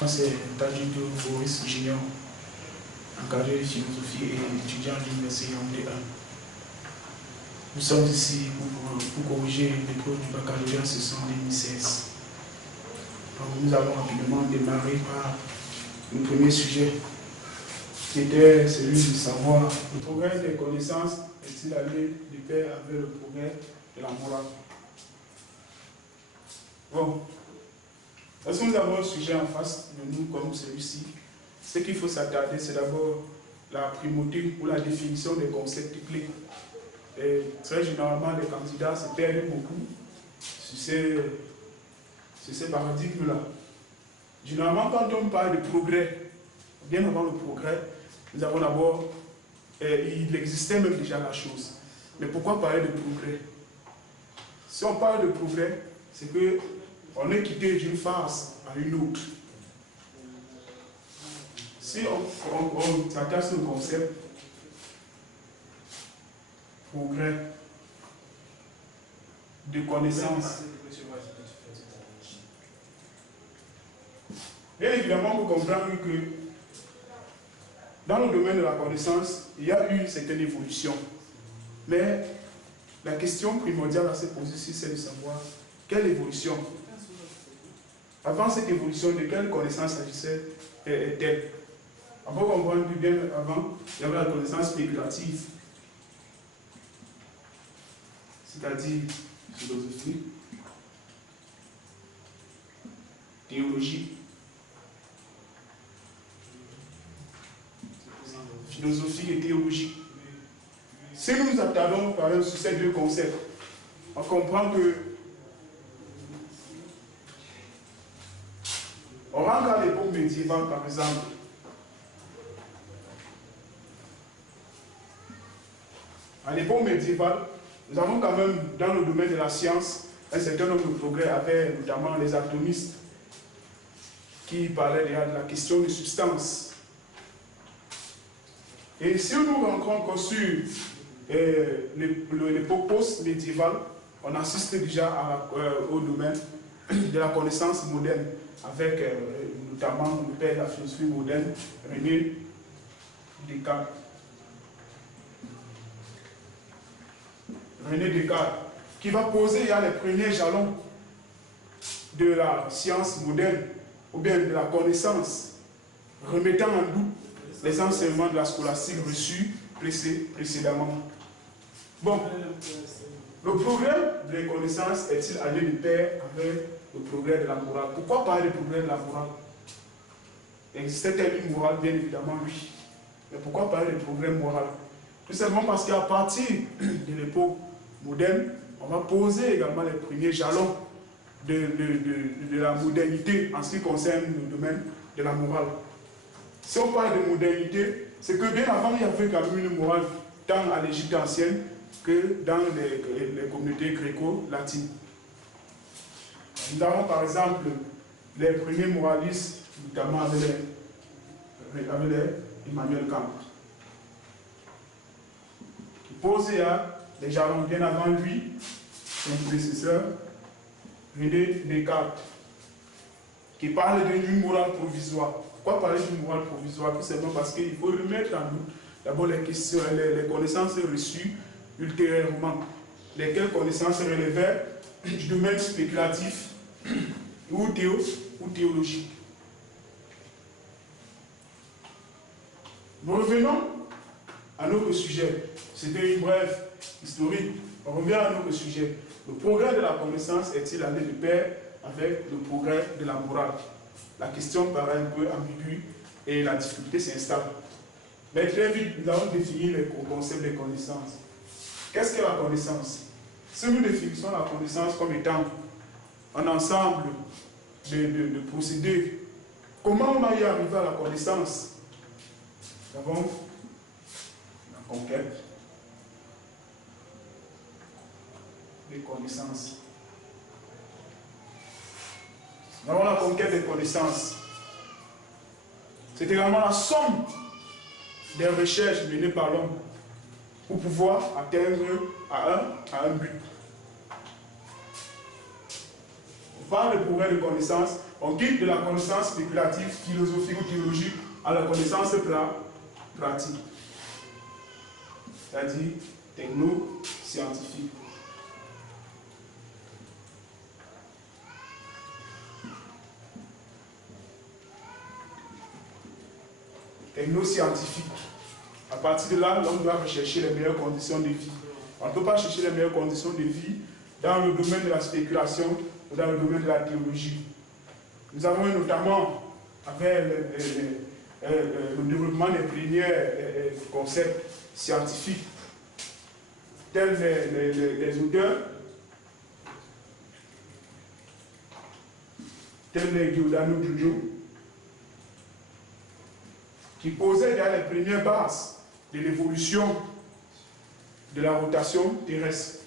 Moi, c'est Tadjidou Boris Junior, encadré de philosophie et étudiant à l'université Yaoundé 1. Nous sommes ici pour corriger les cours du baccalauréat session 2016. Donc, nous allons rapidement démarrer par le premier sujet, qui était celui du savoir. Le progrès des connaissances est-il allé de pair avec le progrès de la morale? Bon, lorsque nous avons un sujet en face de nous comme celui-ci, ce qu'il faut s'attarder, c'est d'abord la primauté ou la définition des concepts clés. Et très généralement, les candidats se perdent beaucoup sur ces paradigmes-là. Généralement, quand on parle de progrès, bien avant le progrès, nous avons d'abord, il existait même déjà la chose. Mais pourquoi parler de progrès? Si on parle de progrès, c'est qu'on est quitté d'une phase à une autre. Si on s'attache au concept progrès de connaissance, bien évidemment, vous comprenez que dans le domaine de la connaissance, il y a eu une certaine évolution. Mais la question primordiale à se poser ici, c'est de savoir quelle évolution. Avant cette évolution, de quelle connaissance s'agissait-elle? On peut comprendre que bien avant, il y avait la connaissance spéculative, c'est-à-dire philosophie, théologie, philosophie et théologie. Si nous nous attardons par exemple sur ces deux concepts, on comprend que on rentre à l'époque médiévale, par exemple. À l'époque médiévale, nous avons quand même, dans le domaine de la science, un certain nombre de progrès avec notamment les atomistes qui parlaient déjà de la question de substance. Et si nous rentrons encore sur l'époque post-médiévale, on assiste déjà au domaine de la connaissance moderne, avec notamment le père de la philosophie moderne, René Descartes. René Descartes, qui va poser les premiers jalons de la science moderne, ou bien de la connaissance, remettant en doute les enseignements de la scolastique reçus précédemment. Bon, le progrès des connaissances est-il allé de pair avec le progrès de la morale? Pourquoi parler de progrès de la morale? Existait-elle une morale? Bien évidemment, oui. Mais pourquoi parler de progrès moral? Tout simplement parce qu'à partir de l'époque moderne, on va poser également les premiers jalons de la modernité en ce qui concerne le domaine de la morale. Si on parle de modernité, c'est que bien avant, il y avait quand même une morale tant à l'Égypte ancienne que dans les communautés gréco-latines. Nous avons par exemple les premiers moralistes, notamment avec Emmanuel Kant, qui posait des jalons bien avant lui, son prédécesseur, René Descartes, qui parle d'une morale provisoire. Pourquoi parler d'une morale provisoire? Tout simplement parce qu'il faut remettre en doute d'abord les connaissances reçues ultérieurement, lesquelles connaissances relevaient du domaine spéculatif ou théologique. Nous revenons à notre sujet. C'était une brève historique. On revient à notre sujet. Le progrès de la connaissance est-il allé de pair avec le progrès de la morale? La question paraît un peu ambiguë et la difficulté s'installe. Mais très vite, nous allons définir le concept de connaissance. Qu'est-ce que la connaissance? Si nous définissons la connaissance comme étant un ensemble de procédés, comment on va y arriver à la connaissance? Nous avons la conquête des connaissances. Nous avons la conquête des connaissances. C'est également la somme des recherches menées par l'homme pour pouvoir atteindre à un but. On parle de progrès de connaissance, on quitte de la connaissance spéculative, philosophique ou théologique à la connaissance pratique. C'est-à-dire techno-scientifique. Techno-scientifique. À partir de là, l'homme doit rechercher les meilleures conditions de vie. On ne peut pas chercher les meilleures conditions de vie dans le domaine de la spéculation ou dans le domaine de la théologie. Nous avons notamment, avec le développement des premiers concepts scientifiques, tels les auteurs, tels les Giordano Bruno, qui posaient déjà les premières bases de l'évolution de la rotation terrestre.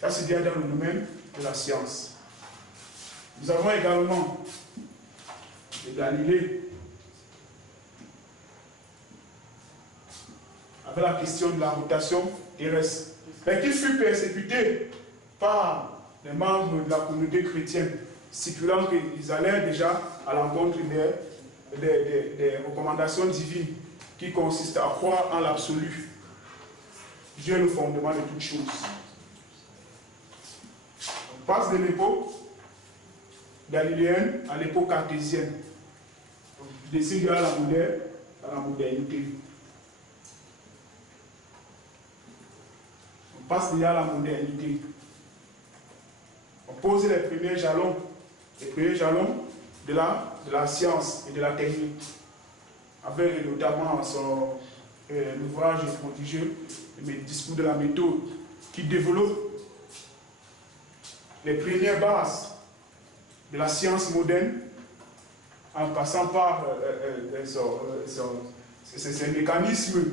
Ça, c'est déjà dans le domaine de la science. Nous avons également Galilée, avec la question de la rotation terrestre, mais qui fut persécuté par les membres de la communauté chrétienne, stipulant qu'ils allaient déjà à l'encontre des recommandations divines qui consistent à croire en l'absolu. Dieu est le fondement de toutes choses. On passe de l'époque galiléenne à l'époque cartésienne. On décide à la modernité. On passe déjà à la modernité. On pose les premiers jalons de la science et de la technique, avec notamment son ouvrage prodigieux, le discours de la méthode, qui développe les premières bases de la science moderne, en passant par ces mécanismes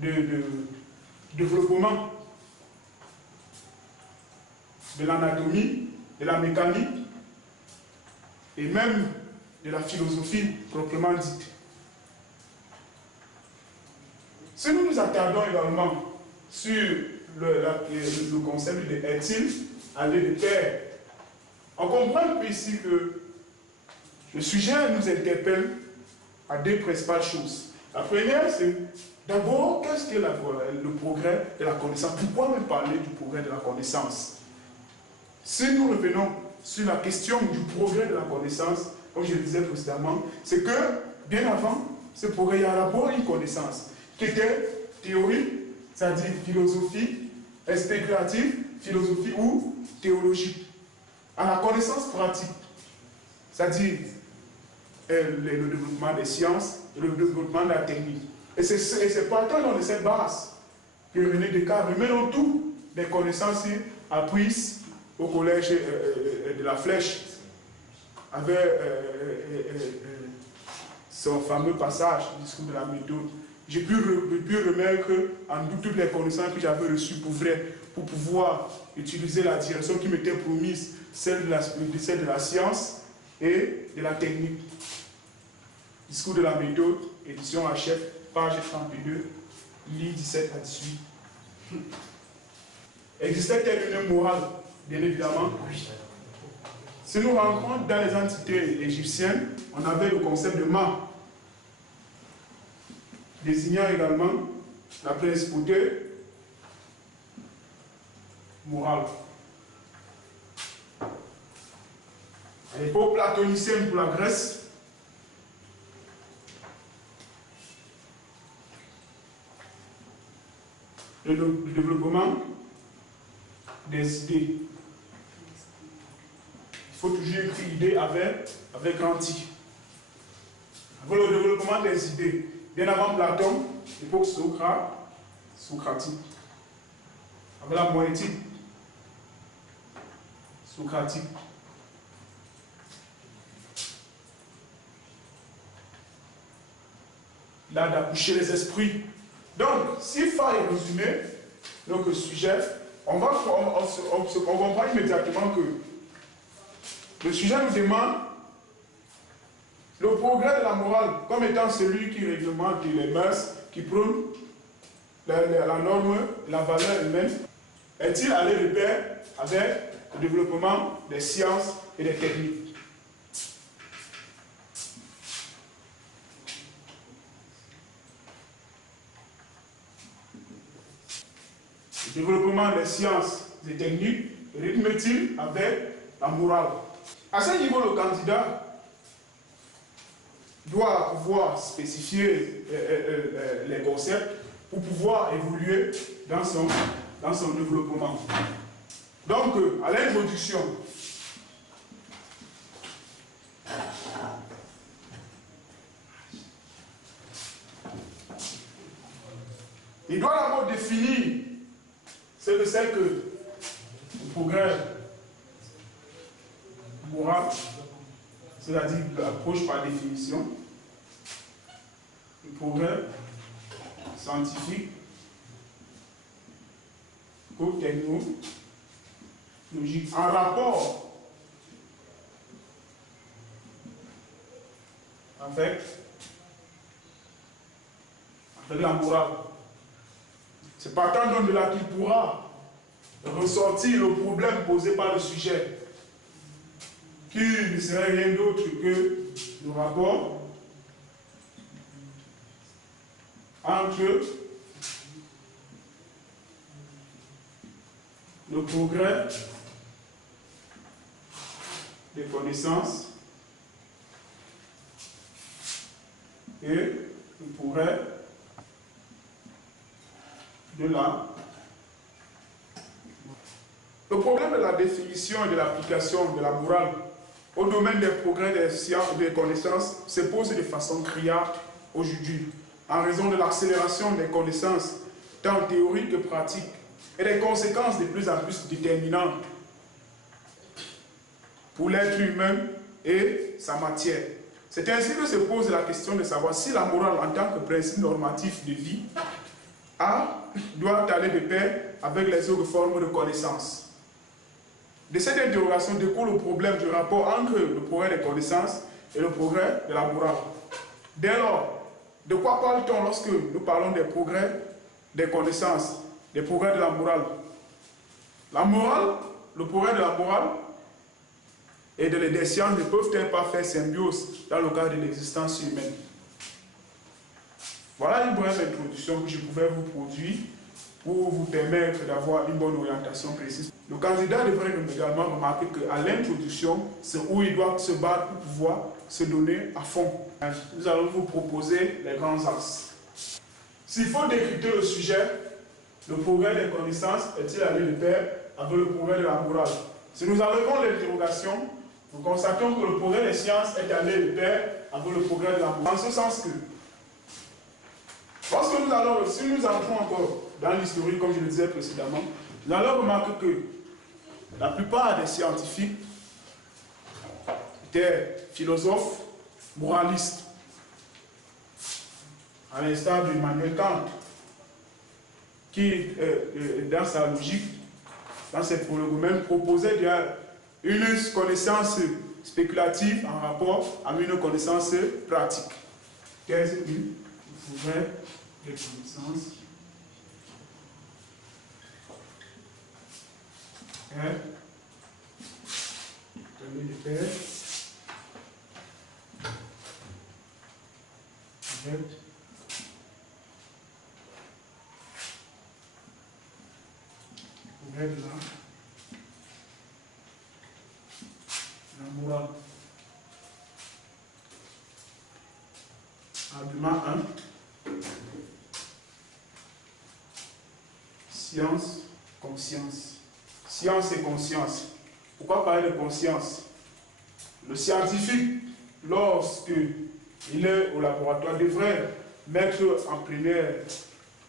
de développement de l'anatomie, de la mécanique et même de la philosophie proprement dite. Si nous nous attardons également sur le concept de est-il aller de pair, on comprend un peu ici que le sujet nous interpelle à deux principales choses. La première, c'est d'abord, qu'est-ce que le progrès de la connaissance? Pourquoi même parler du progrès de la connaissance? Si nous revenons sur la question du progrès de la connaissance, comme je le disais précédemment, c'est que, bien avant ce progrès, il y a d'abord une connaissance qui était théorique, c'est-à-dire philosophie, spéculative, philosophie ou théologique. À la connaissance pratique, c'est-à-dire le développement des sciences et le développement de la technique. Et c'est partant de cette base que René Descartes remet dans tout des connaissances apprises au collège de la Flèche, avec son fameux passage du discours de la méthode. J'ai pu remarquer en doute toutes les connaissances que j'avais reçues pour pouvoir utiliser la direction qui m'était promise, celle de la science et de la technique. Discours de la méthode, édition Hachette, page 32, lignes 17 à 18. Existait-elle une morale? Bien évidemment, oui. Si nous rentrons dans les entités égyptiennes, on avait le concept de Ma, désignant également la principauté morale. À l'époque platonicienne pour la Grèce, le développement des idées. Il faut toujours écrire idée avec anti. Avec le développement des idées. Bien avant Platon, l'époque socratique. Avec la moétique socratique. Là, d'accoucher les esprits. Donc, s'il faut résumer notre sujet, on comprend immédiatement que le sujet nous demande le progrès de la morale comme étant celui qui réglemente les mœurs, qui prône la norme, la valeur humaine. Est-il allé de pair avec le développement des sciences et des techniques. Le développement des sciences et techniques rythme-t-il avec la morale? À ce niveau, le candidat doit pouvoir spécifier les concepts pour pouvoir évoluer dans son développement. Donc, à l'introduction, il doit d'abord définir ce que c'est que le progrès moral, c'est-à-dire l'approche par définition, le progrès scientifique, ou technologique, en rapport avec la morale. C'est partant donc de là qu'il pourra ressortir le problème posé par le sujet, qui ne serait rien d'autre que le rapport entre le progrès des connaissances et le progrès de la... Le problème de la définition et de l'application de la morale au domaine des progrès des sciences et des connaissances se pose de façon criarde aujourd'hui, en raison de l'accélération des connaissances, tant théoriques que pratiques, et des conséquences de plus en plus déterminantes pour l'être humain et sa matière. C'est ainsi que se pose la question de savoir si la morale en tant que principe normatif de vie doit aller de pair avec les autres formes de connaissances. De cette interrogation découle le problème du rapport entre le progrès des connaissances et le progrès de la morale. Dès lors, de quoi parle-t-on lorsque nous parlons des progrès des connaissances, des progrès de la morale? La morale, le progrès de la morale et des sciences ne peuvent-elles pas faire symbiose dans le cadre de l'existence humaine? Voilà une brève introduction que je pouvais vous produire pour vous permettre d'avoir une bonne orientation précise. Le candidat devrait également remarquer qu'à l'introduction, c'est où il doit se battre pour pouvoir se donner à fond. Nous allons vous proposer les grands axes. S'il faut décrypter le sujet, le progrès des connaissances est-il allé de pair avec le progrès de la morale? Si nous enlevons l'interrogation, nous constatons que le progrès des sciences est allé de pair avec le progrès de la morale. En ce sens que, si nous entrons encore dans l'historique, comme je le disais précédemment, nous allons remarquer que la plupart des scientifiques étaient philosophes, moralistes, à l'instar d'Emmanuel Kant, qui, dans sa logique, dans ses prologomènes, proposait une connaissance spéculative en rapport à une connaissance pratique. Qu'est-ce qu'il faudrait des connaissances de paix avec la morale. Argument 1. Science, conscience. Science et conscience. Pourquoi parler de conscience? Le scientifique, lorsque il est au laboratoire, devrait mettre en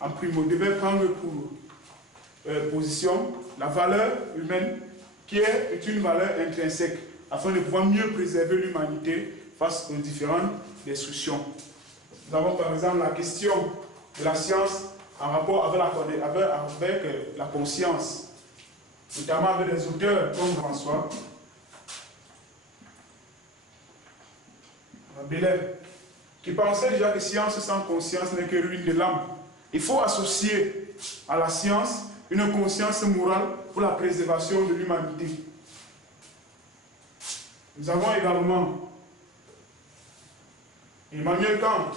primo, devrait prendre pour position la valeur humaine qui est une valeur intrinsèque afin de pouvoir mieux préserver l'humanité face aux différentes destructions. Nous avons par exemple la question de la science en rapport avec la conscience, notamment avec des auteurs comme François Rabelais, qui pensait déjà que science sans conscience n'est que ruine de l'âme. Il faut associer à la science une conscience morale pour la préservation de l'humanité. Nous avons également Emmanuel Kant,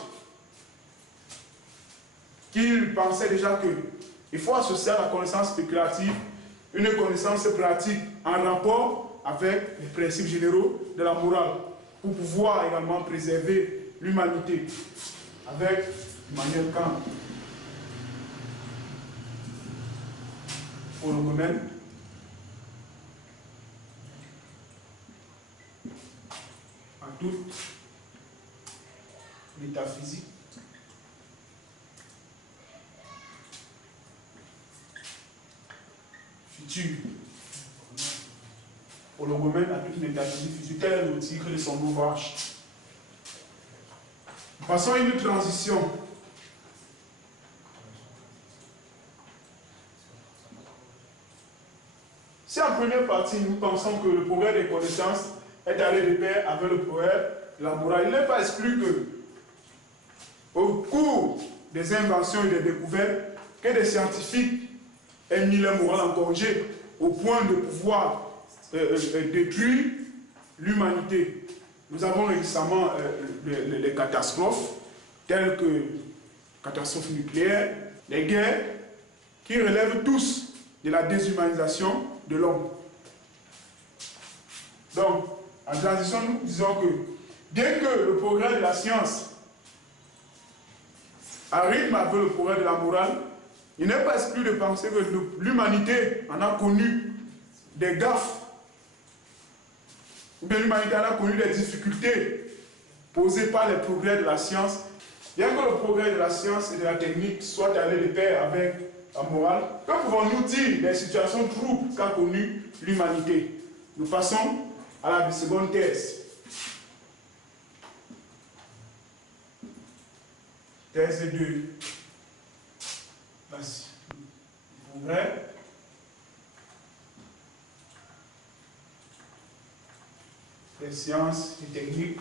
qui pensait déjà qu'il faut associer à la connaissance spéculative une connaissance pratique en rapport avec les principes généraux de la morale, pour pouvoir également préserver l'humanité, avec Emmanuel Kant. Pour le domaine en toute métaphysique future. Pour le domaine à toute métaphysique future, tel est le titre de son ouvrage. Passons à une transition. Si en première partie, nous pensons que le progrès des connaissances est allé de pair avec le progrès de la morale, il n'est pas exclu que, au cours des inventions et des découvertes, que des scientifiques aient mis la morale en danger au point de pouvoir détruire l'humanité. Nous avons récemment les catastrophes, telles que catastrophes nucléaires, les guerres, qui relèvent tous de la déshumanisation de l'homme. Donc, en transition, nous disons que, bien que le progrès de la science rythme avec le progrès de la morale, il n'est pas exclu de penser que l'humanité en a connu des gaffes, ou bien l'humanité en a connu des difficultés posées par les progrès de la science. Bien que le progrès de la science et de la technique soient allés de pair avec la morale, que pouvons-nous dire des situations troubles qu'a connues l'humanité? Nous passons à la seconde thèse. Thèse 2. Progrès des sciences et techniques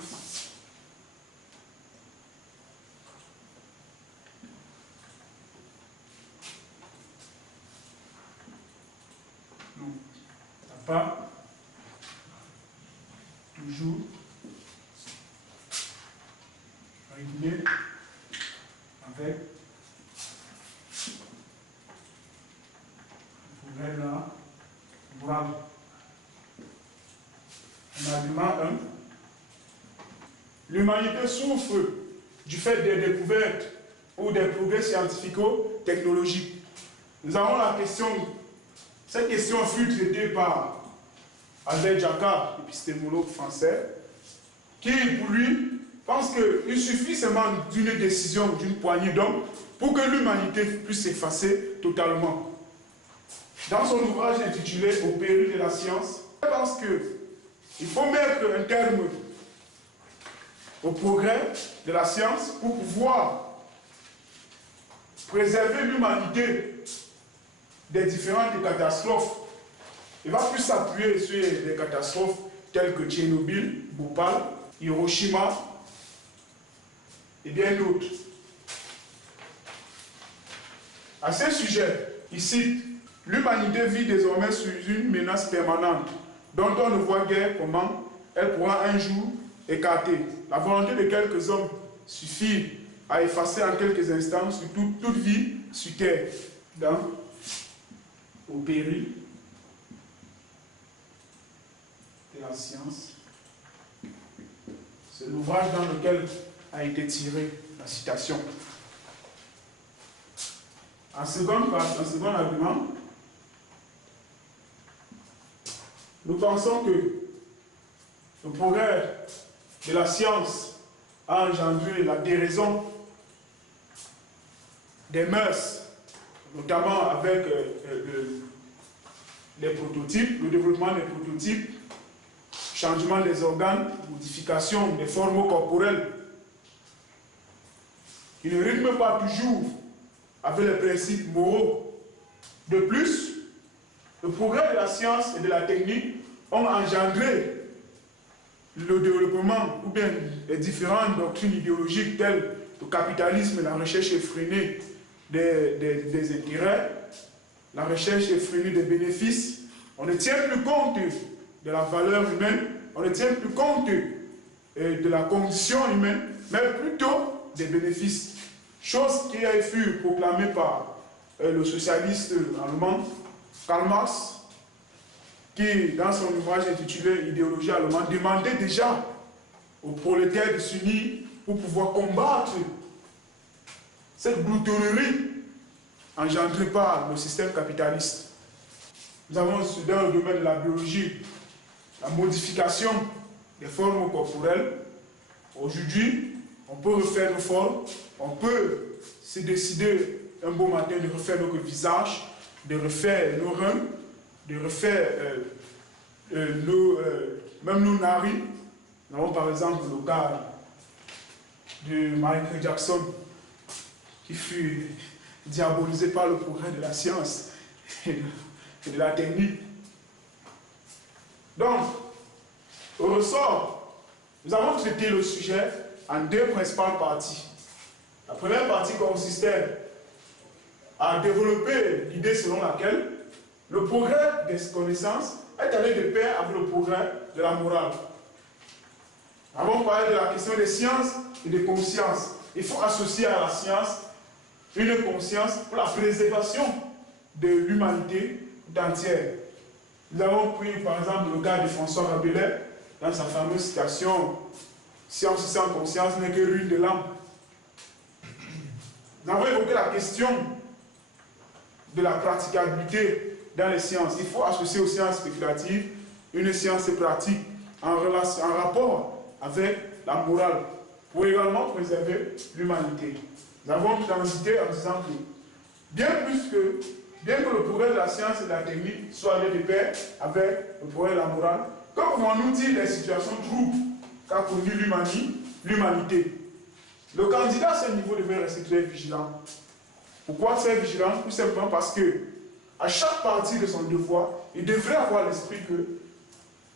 pas toujours rythmé avec le progrès de la morale. En argument 1, l'humanité souffre du fait des découvertes ou des progrès scientifico-technologiques. Nous avons la question. Cette question fut traitée par Albert Jacquard, épistémologue français, qui, pour lui, pense qu'il suffit seulement d'une décision, d'une poignée d'hommes, pour que l'humanité puisse s'effacer totalement. Dans son ouvrage intitulé « Au péril de la science », il pense qu'il faut mettre un terme au progrès de la science pour pouvoir préserver l'humanité des différentes catastrophes. Il va plus s'appuyer sur des catastrophes telles que Tchernobyl, Bhopal, Hiroshima et bien d'autres. À ce sujet, il cite « L'humanité vit désormais sous une menace permanente dont on ne voit guère comment elle pourra un jour écarter. La volonté de quelques hommes suffit à effacer en quelques instants toute vie sur terre. » Au péril de la science. C'est l'ouvrage dans lequel a été tirée la citation. En second argument, nous pensons que le progrès de la science a engendré la déraison des mœurs, notamment avec les prototypes, le développement des prototypes, changement des organes, modification des formes corporelles, qui ne rythment pas toujours avec les principes moraux. De plus, le progrès de la science et de la technique ont engendré le développement ou bien les différentes doctrines idéologiques telles le capitalisme et la recherche effrénée des intérêts, la recherche effrénée des bénéfices. On ne tient plus compte de la valeur humaine, on ne tient plus compte de la condition humaine, mais plutôt des bénéfices. Chose qui a fut proclamée par le socialiste allemand Karl Marx, qui, dans son ouvrage intitulé Idéologie allemande, demandait déjà aux prolétaires de s'unir pour pouvoir combattre cette gloutonnerie engendrée par le système capitaliste. Nous avons dans le domaine de la biologie la modification des formes corporelles. Aujourd'hui, on peut refaire nos formes, on peut se décider un beau matin de refaire notre visage, de refaire nos reins, de refaire même nos narines. Nous avons par exemple le cas de Michael Jackson, qui fut diabolisé par le progrès de la science et de la technique. Donc, au ressort, nous avons traité le sujet en deux principales parties. La première partie consistait à développer l'idée selon laquelle le progrès des connaissances est allé de pair avec le progrès de la morale. Nous avons parlé de la question des sciences et des consciences. Il faut associer à la science une conscience pour la préservation de l'humanité entière. Nous avons pris par exemple le cas de François Rabelais dans sa fameuse citation « Science sans conscience n'est que ruine de l'âme ». Nous avons évoqué la question de la praticabilité dans les sciences. Il faut associer aux sciences spéculatives une science pratique en rapport avec la morale pour également préserver l'humanité. Nous avons transité en disant que bien que le progrès de la science et de la technique soient allés de pair avec le progrès de la morale, que pouvons-nous dire des situations troubles qu'a connu l'humanité? Le candidat à ce niveau devait rester très vigilant. Pourquoi très vigilant? Tout simplement parce que à chaque partie de son devoir, il devrait avoir l'esprit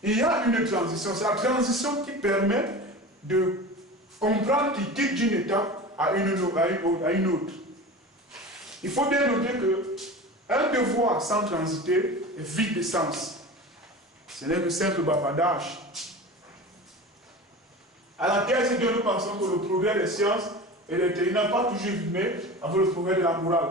qu'il y a une transition. C'est la transition qui permet de comprendre qu'il quitte d'une étape à une autre. Il faut bien noter qu'un devoir sans transiter est vide de sens. Ce n'est que simple bavardage. À la terre, c'est que nous pensons que le progrès des sciences et des techniques n'a pas toujours rimé avec le progrès de la morale.